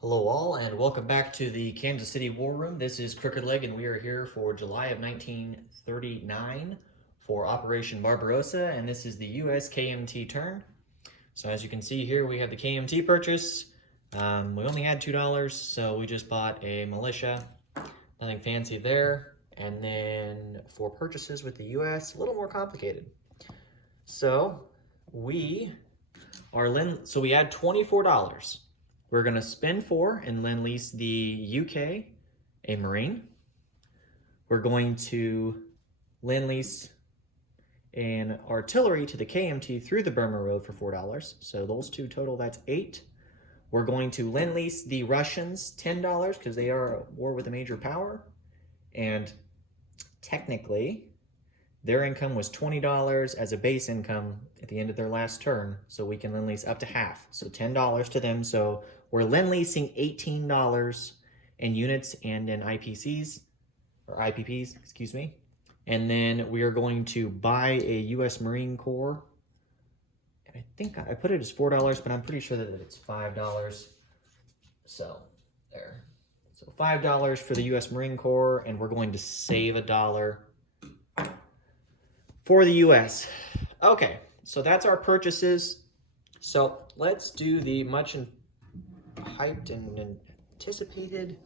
Hello all, and welcome back to the Kansas City War Room. This is Crooked Leg, and we are here for July of 1939 for Operation Barbarossa, and this is the U.S. KMT turn. So as you can see here, we have the KMT purchase. We only had $2, so we just bought a militia. Nothing fancy there. And then for purchases with the U.S., a little more complicated. So we had $24. We're going to spend $4 and then lease the UK a Marine. We're going to lend lease an artillery to the KMT through the Burma Road for $4. So those two total, that's $8. We're going to lend lease the Russians $10 because they are at war with a major power. And technically, their income was $20 as a base income at the end of their last turn. So we can lend lease up to half. So $10 to them. So we're lend leasing $18 in units and in IPCs, or IPPs, excuse me. And then we are going to buy a U.S. Marine Corps. I think I put it as $4, but I'm pretty sure that it's $5. So there. So $5 for the U.S. Marine Corps, and we're going to save $1 for the U.S. Okay, so that's our purchases. So let's do the much hyped and anticipated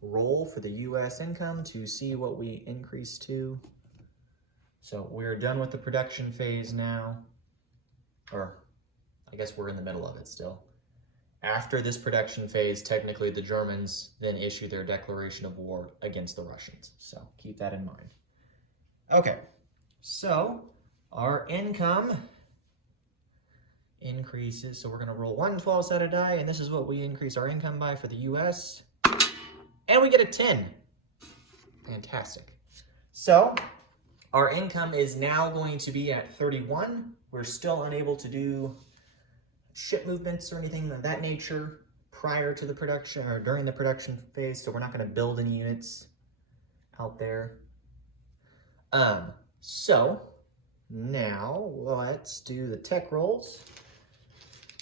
roll for the U.S. income to see what we increase to. So we're done with the production phase now, or I guess we're in the middle of it still. After this production phase, technically the Germans then issue their declaration of war against the Russians. So keep that in mind. Okay, so our income increases. So we're going to roll 1/12-sided die, and this is what we increase our income by for the U.S. And we get a 10. Fantastic. So our income is now going to be at 31. We're still unable to do ship movements or anything of that nature prior to the production or during the production phase, so we're not going to build any units out there. So now let's do the tech rolls.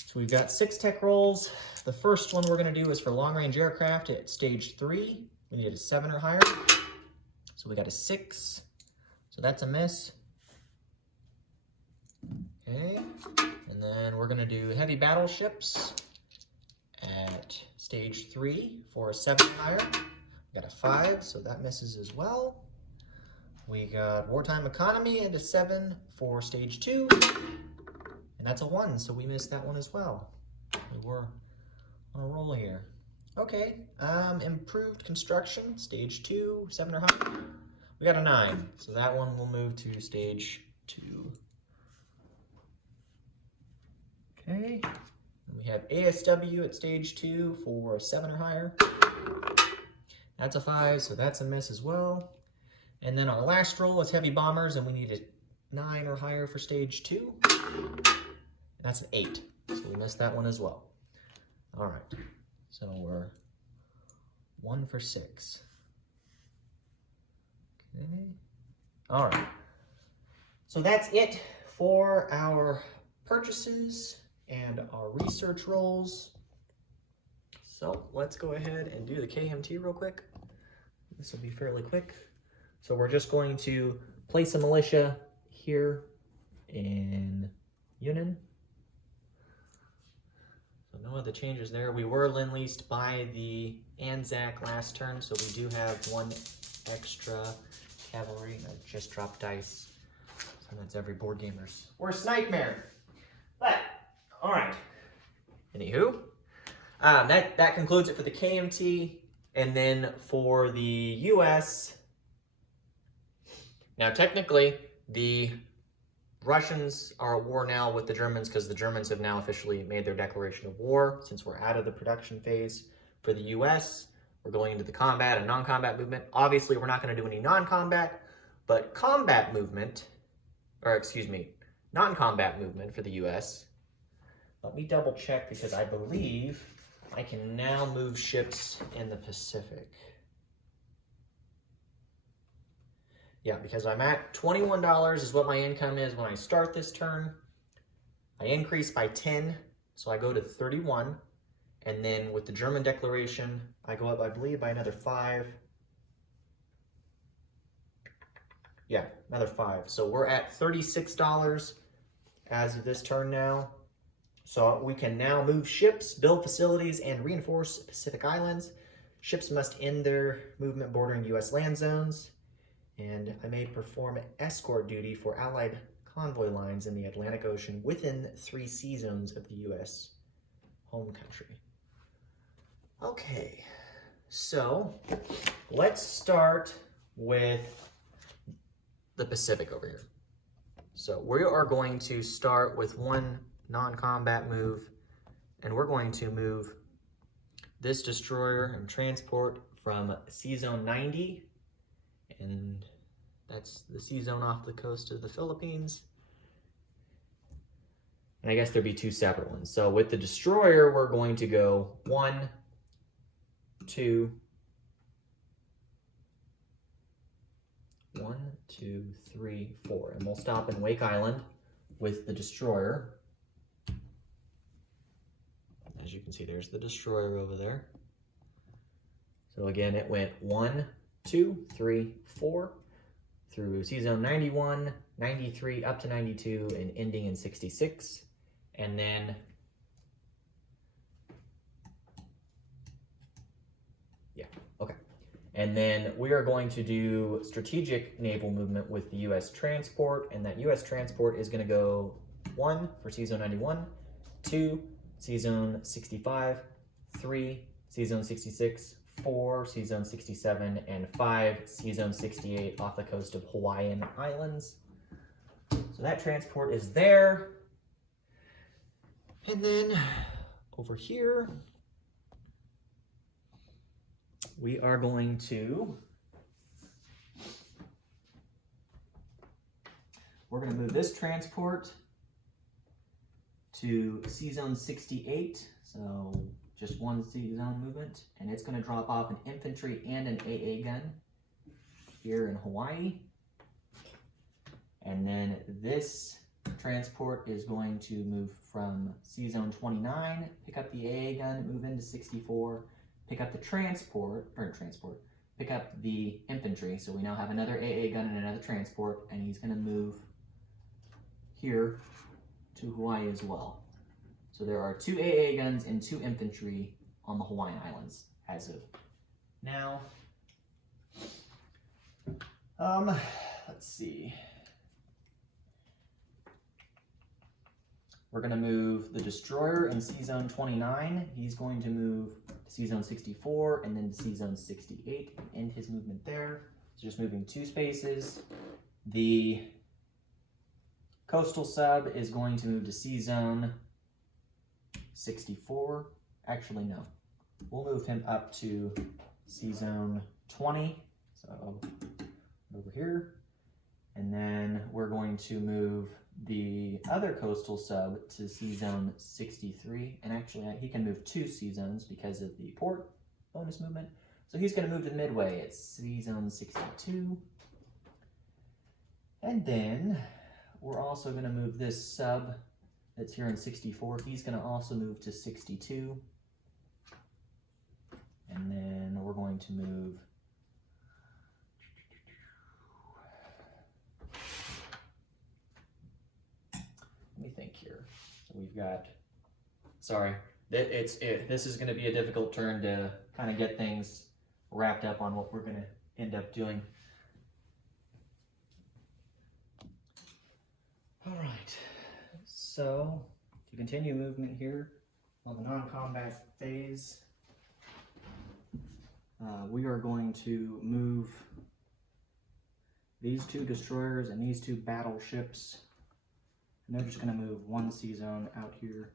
So we've got 6 tech rolls. The first one we're going to do is for long-range aircraft at stage 3. We need a 7 or higher. So we got a 6. So that's a miss. Okay. And then we're going to do heavy battleships at stage 3 for a 7 or higher. We got a 5, so that misses as well. We got wartime economy at a 7 for stage 2. And that's a 1, so we missed that one as well. We were on a roll here. Okay, improved construction, stage 2, 7 or higher. We got a 9, so that one will move to stage 2. Okay, and we have ASW at stage 2 for a 7 or higher. That's a 5, so that's a miss as well. And then our last roll is heavy bombers, and we need a 9 or higher for stage 2. And that's an 8, so we missed that one as well. All right, so we're 1 for 6. Okay, all right. So that's it for our purchases and our research rolls. So let's go ahead and do the KMT real quick. This will be fairly quick. So we're just going to place a militia here in Yunnan. So no other changes there. We were lend-leased by the Anzac last turn, so we do have 1 extra cavalry. I just dropped dice. So that's every board gamer's worst nightmare. But, all right. Anywho, that concludes it for the KMT. And then for the U.S., now technically, the Russians are at war now with the Germans because the Germans have now officially made their declaration of war. Since we're out of the production phase for the U.S., we're going into the combat and non-combat movement. Obviously, we're not going to do any non-combat, but combat movement, or excuse me, non-combat movement for the U.S. Let me double check because I believe I can now move ships in the Pacific. Yeah, because I'm at $21 is what my income is when I start this turn. I increase by 10, so I go to 31. And then with the German declaration, I go up, I believe, by another 5. Yeah, another 5. So we're at $36 as of this turn now. So we can now move ships, build facilities, and reinforce Pacific Islands. Ships must end their movement bordering U.S. land zones. And I may perform escort duty for Allied convoy lines in the Atlantic Ocean within 3 sea zones of the U.S. home country. Okay, so let's start with the Pacific over here. So we are going to start with one non-combat move, and we're going to move this destroyer and transport from Sea Zone 90, and that's the sea zone off the coast of the Philippines. And I guess there'd be 2 separate ones. So with the destroyer, we're going to go 1, 2, 1, 2, 3, 4. And we'll stop in Wake Island with the destroyer. As you can see, there's the destroyer over there. So again, it went 1, 2, 3, 4 through Sea Zone 91, 93, up to 92, and ending in 66. And then And then we are going to do strategic naval movement with the U.S. transport, and that U.S. transport is going to go 1 for Sea Zone 91, 2 Sea Zone 65, 3 Sea Zone 66, 4 Sea Zone 67, and 5 Sea Zone 68 off the coast of Hawaiian Islands. So that transport is there. And then over here, we are going to, we're going to move this transport to Sea Zone 68, so just 1 Sea Zone movement, and it's going to drop off an infantry and an AA gun here in Hawaii. And then this transport is going to move from Sea Zone 29, pick up the AA gun, move into 64, pick up the pick up the infantry. So we now have another AA gun and another transport, and he's going to move here to Hawaii as well. So there are 2 AA guns and 2 infantry on the Hawaiian Islands as of now. Let's see. We're going to move the destroyer in Sea Zone 29. He's going to move to Sea Zone 64 and then to Sea Zone 68 and end his movement there. So just moving 2 spaces. The coastal sub is going to move to Sea Zone 64. Actually, no. We'll move him up to Sea Zone 20. So over here. And then we're going to move the other coastal sub to Sea Zone 63. And actually, he can move 2 sea zones because of the port bonus movement. So he's going to move to Midway at Sea Zone 62. And then we're also going to move this sub that's here in 64. He's going to also move to 62. And then we're going to move let me think here. So we've got, sorry, this is going to be a difficult turn to kind of get things wrapped up on what we're going to end up doing. All right, so to continue movement here on the non-combat phase, we are going to move these 2 destroyers and these 2 battleships. And they're just going to move 1 sea zone out here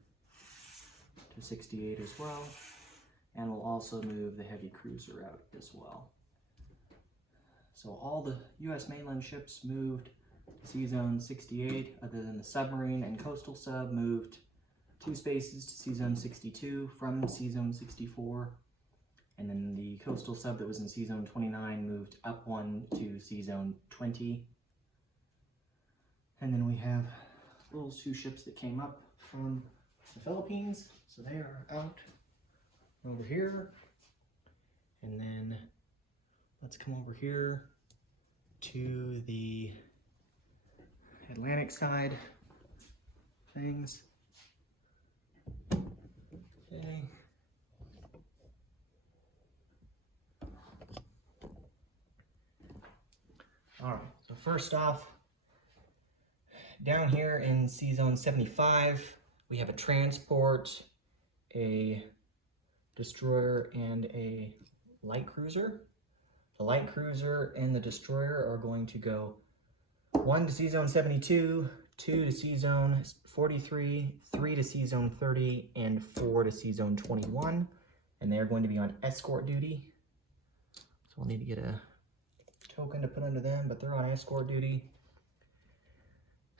to 68 as well. And we'll also move the heavy cruiser out as well. So all the U.S. mainland ships moved to Sea Zone 68, other than the submarine and coastal sub moved 2 spaces to Sea Zone 62 from Sea Zone 64. And then the coastal sub that was in Sea Zone 29 moved up 1 to Sea Zone 20. And then we have those 2 ships that came up from the Philippines, so they are out. over here, and then let's come over here to the Atlantic side things. Okay. All right, so first off, down here in Sea Zone 75, we have a transport, a destroyer, and a light cruiser. The light cruiser and the destroyer are going to go 1 to Sea Zone 72, 2 to Sea Zone 43, 3 to Sea Zone 30, and 4 to Sea Zone 21. And they are going to be on escort duty. So I'll need to get a token to put under them, but they're on escort duty.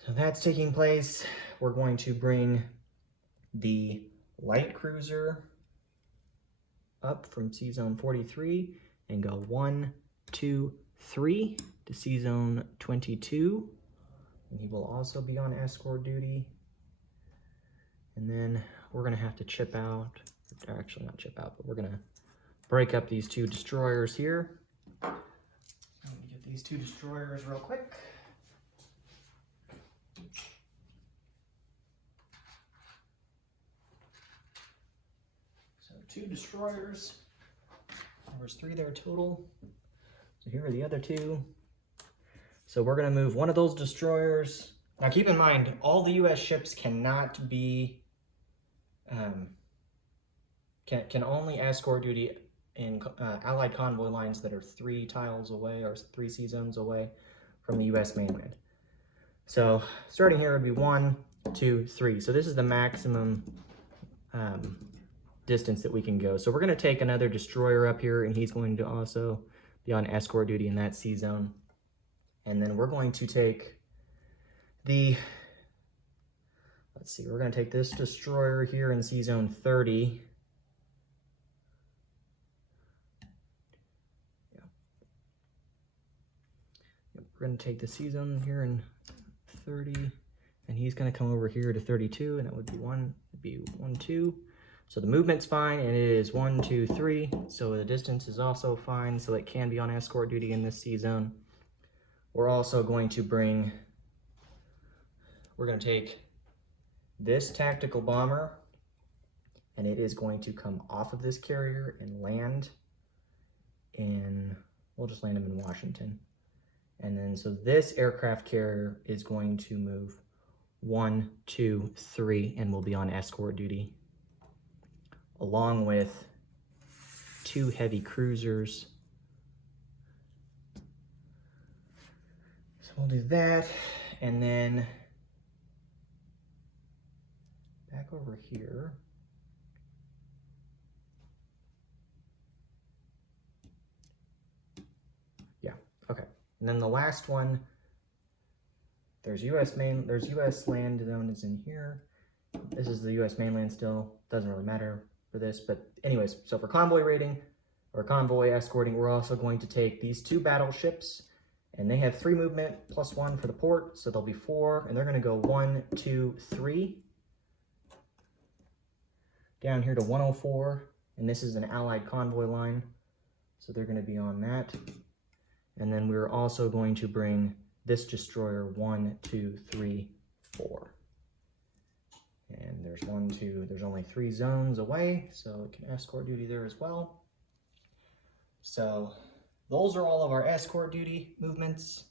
So that's taking place. We're going to bring the light cruiser up from Sea Zone 43 and go 1, 2, 3 to Sea Zone 22. And he will also be on escort duty. And then we're gonna have to chip out, or actually not chip out, but we're gonna break up these two destroyers here. I'm gonna get these two destroyers real quick. So 2 destroyers. There's 3 there total. So here are the other 2. So we're gonna move one of those destroyers. Now keep in mind, all the U.S. ships cannot be, can only escort duty in Allied convoy lines that are 3 tiles away or 3 sea zones away from the U.S. mainland. So starting here would be 1, 2, 3. So this is the maximum distance that we can go. So we're going to take another destroyer up here, and he's going to also be on escort duty in that sea zone. And then we're going to take the, let's see, we're going to take this destroyer here in Sea Zone 30. We're going to take the Sea Zone here in 30, and he's going to come over here to 32, and that would be 1, 2. So the movement's fine, and it is 1, 2, 3. So the distance is also fine, so it can be on escort duty in this sea zone. We're also going to bring, we're going to take this tactical bomber, and it is going to come off of this carrier and land in, we'll just land him in Washington. And then, so this aircraft carrier is going to move 1, 2, 3, and will be on escort duty, along with 2 heavy cruisers. So we'll do that, and then back over here. Yeah, okay. And then the last one, there's U.S. land zone is in here. This is the U.S. mainland still, doesn't really matter for this, but anyways, so for convoy raiding or convoy escorting, we're also going to take these 2 battleships, and they have 3 movement plus 1 for the port, so there'll be 4, and they're going to go 1, 2, 3 down here to 104, and this is an Allied convoy line, so they're going to be on that. And then we're also going to bring this destroyer 1, 2, 3, 4. And there's 1, 2, there's only 3 zones away, so it can escort duty there as well. So those are all of our escort duty movements.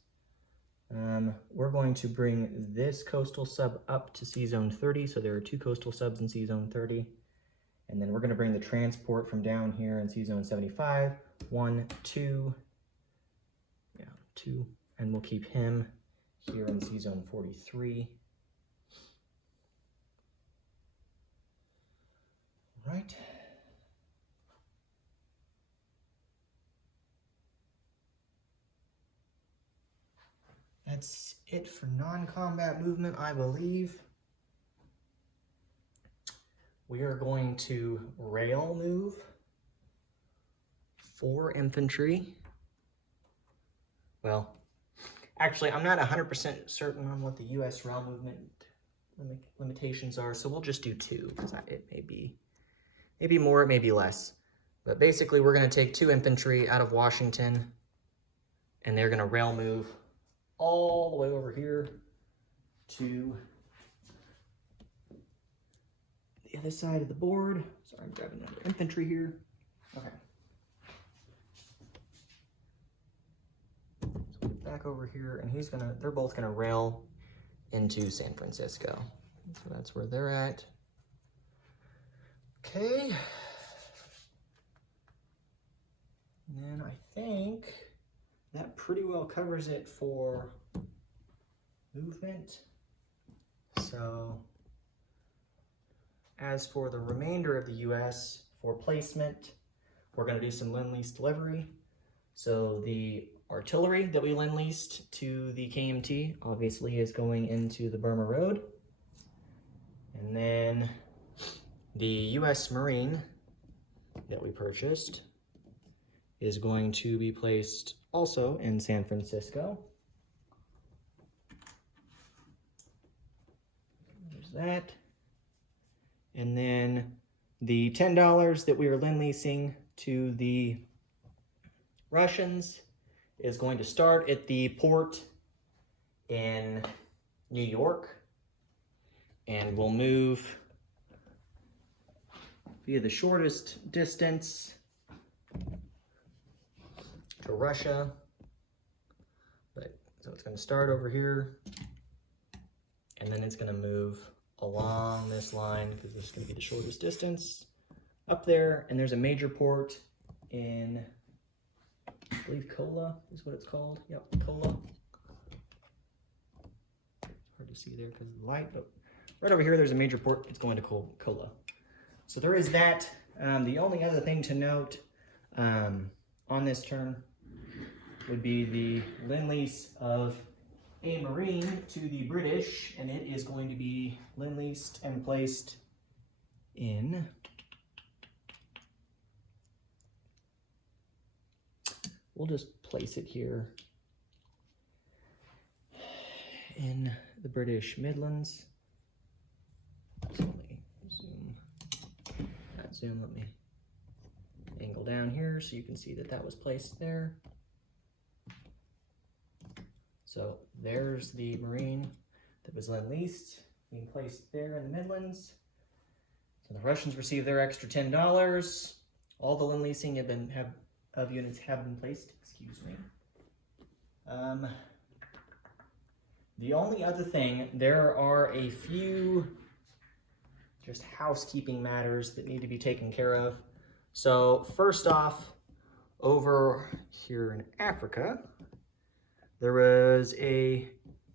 We're going to bring this coastal sub up to Sea Zone 30, so there are 2 coastal subs in Sea Zone 30. And then we're going to bring the transport from down here in Sea Zone 75, 1, 2, 2, and we'll keep him here in Sea Zone 43. All right. That's it for non-combat movement, I believe. We are going to rail move 4 infantry. Well, actually, I'm not 100% certain on what the U.S. rail movement limitations are, so we'll just do 2, because it may be Maybe more, maybe less. But basically, we're going to take 2 infantry out of Washington, and they're going to rail move all the way over here to the other side of the board. Sorry, I'm grabbing another infantry here. Okay. So back over here, and they're both gonna rail into San Francisco. So that's where they're at. Okay. And then I think that pretty well covers it for movement. So as for the remainder of the US for placement, we're going to do some Lend-Lease delivery. So the artillery that we Lend-Leased to the KMT obviously is going into the Burma Road. And then the US Marine that we purchased is going to be placed also in San Francisco. There's that. And then the $10 that we are Lend-Leasing to the Russians is going to start at the port in New York, and we'll move via the shortest distance to Russia. So it's going to start over here, and then it's going to move along this line because this is going to be the shortest distance up there. And there's a major port in, I believe, Kola is what it's called. Yep, Kola. Hard to see there because of the light, but right over here there's a major port. It's going to Kola. So there is that. The only other thing to note on this turn would be the Lend-Lease of a Marine to the British, and it is going to be Lend-Leased and placed in we'll just place it here in the British Midlands. So let me zoom, let me angle down here so you can see that that was placed there. So there's the Marine that was Lend-Leased being placed there in the Midlands. So the Russians received their extra $10. All the Lend-Leasing of units have been placed. Excuse me. The only other thing, there are a few just housekeeping matters that need to be taken care of. So first off, over here in Africa, there was a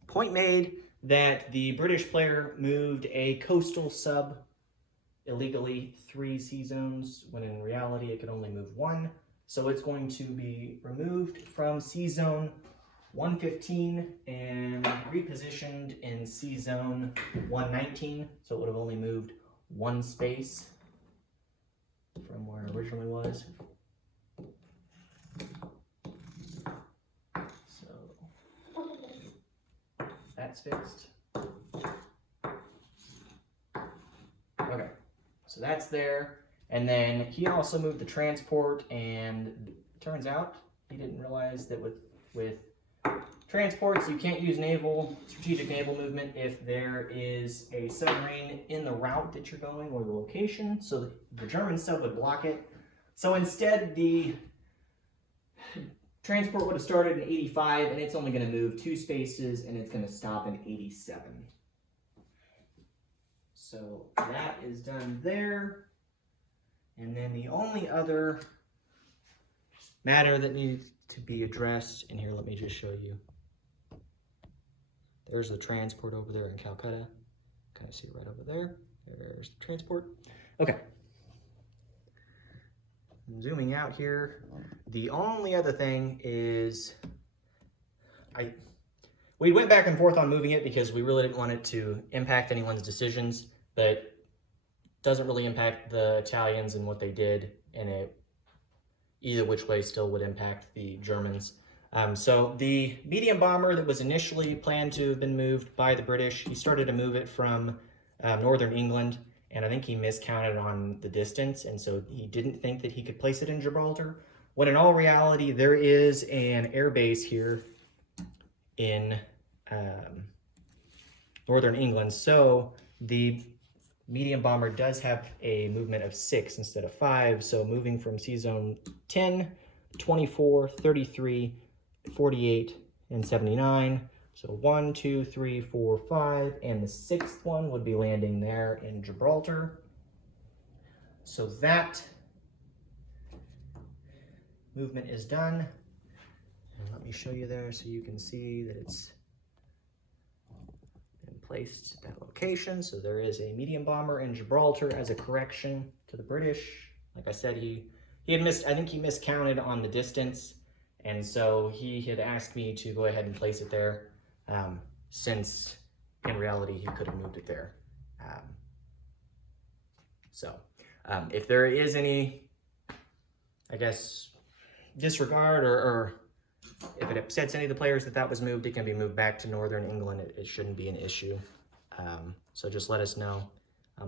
point made that the British player moved a coastal sub illegally 3 sea zones, when in reality it could only move 1. So it's going to be removed from sea zone 115 and repositioned in sea zone 119. So it would have only moved 1 space from where it originally was. That's fixed. Okay, so that's there. And then he also moved the transport, and it turns out he didn't realize that with transports you can't use strategic naval movement if there is a submarine in the route that you're going or the location. So the German sub would block it. So instead the transport would have started in 85, and it's only going to move 2 spaces, and it's going to stop in 87. So that is done there. And then the only other matter that needs to be addressed, and here, let me just show you. There's the transport over there in Calcutta. Kind of see it right over there. There's the transport. Okay. Zooming out here, the only other thing is we went back and forth on moving it because we really didn't want it to impact anyone's decisions, but doesn't really impact the Italians and what they did, and it either which way still would impact the Germans. So the medium bomber that was initially planned to have been moved by the British, he started to move it from northern England, and I think he miscounted on the distance, and so he didn't think that he could place it in Gibraltar, when in all reality, there is an air base here in northern England. So the medium bomber does have a movement of 6 instead of 5. So moving from sea zone 10, 24, 33, 48, and 79. So 1, 2, 3, 4, 5, and the 6th one would be landing there in Gibraltar. So that movement is done. And let me show you there so you can see that it's been placed at that location. So there is a medium bomber in Gibraltar as a correction to the British. Like I said, he had I think he miscounted on the distance, and so he had asked me to go ahead and place it there, since in reality he could have moved it there. If there is any, I guess, disregard or if it upsets any of the players that was moved, it can be moved back to northern England. It shouldn't be an issue. So just let us know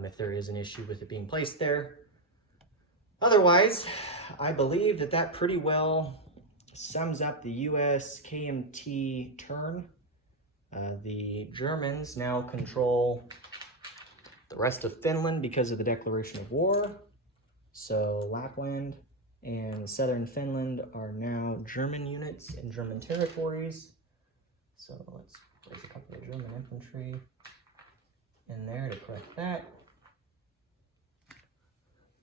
if there is an issue with it being placed there. Otherwise, I believe that pretty well sums up the U.S. KMT turn. The Germans now control the rest of Finland because of the declaration of war. So Lapland and southern Finland are now German units in German territories. So let's place a couple of German infantry in there to correct that.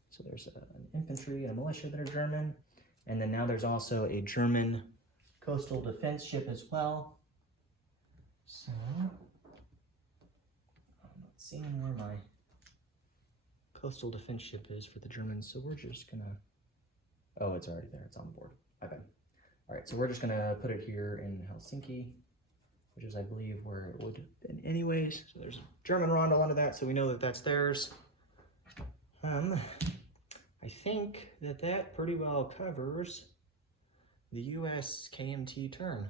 So there's an infantry and a militia that are German. And then now there's also a German coastal defense ship as well. So I'm not seeing where my coastal defense ship is for the Germans. So we're just gonna, oh, it's already there, it's on board. Okay. All right, so we're just gonna put it here in Helsinki, which is, I believe, where it would have been anyways. So there's a German rondel under that, so we know that that's theirs. I think that pretty well covers the U.S. KMT turn.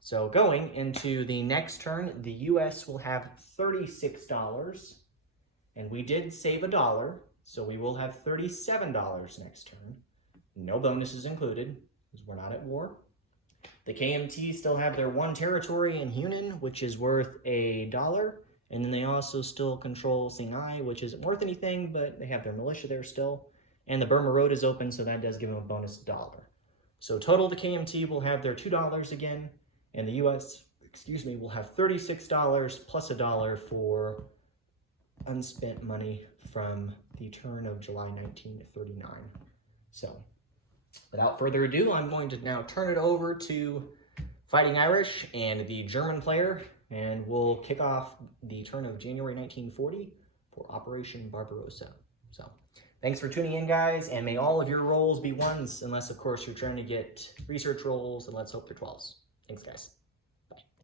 So going into the next turn, the U.S. will have $36, and we did save $1, so we will have $37 next turn. No bonuses included, because we're not at war. The KMT still have their 1 territory in Hunan, which is worth $1, and then they also still control Sinai, which isn't worth anything, but they have their militia there still. And the Burma Road is open, so that does give them a bonus $1. So total, the KMT will have their $2 again, and the U.S., will have $36 plus $1 for unspent money from the turn of July 1939. So without further ado, I'm going to now turn it over to Fighting Irish and the German player, and we'll kick off the turn of January 1940 for Operation Barbarossa. So thanks for tuning in, guys, and may all of your rolls be 1s, unless, of course, you're trying to get research rolls, and let's hope they're 12s. Thanks, guys.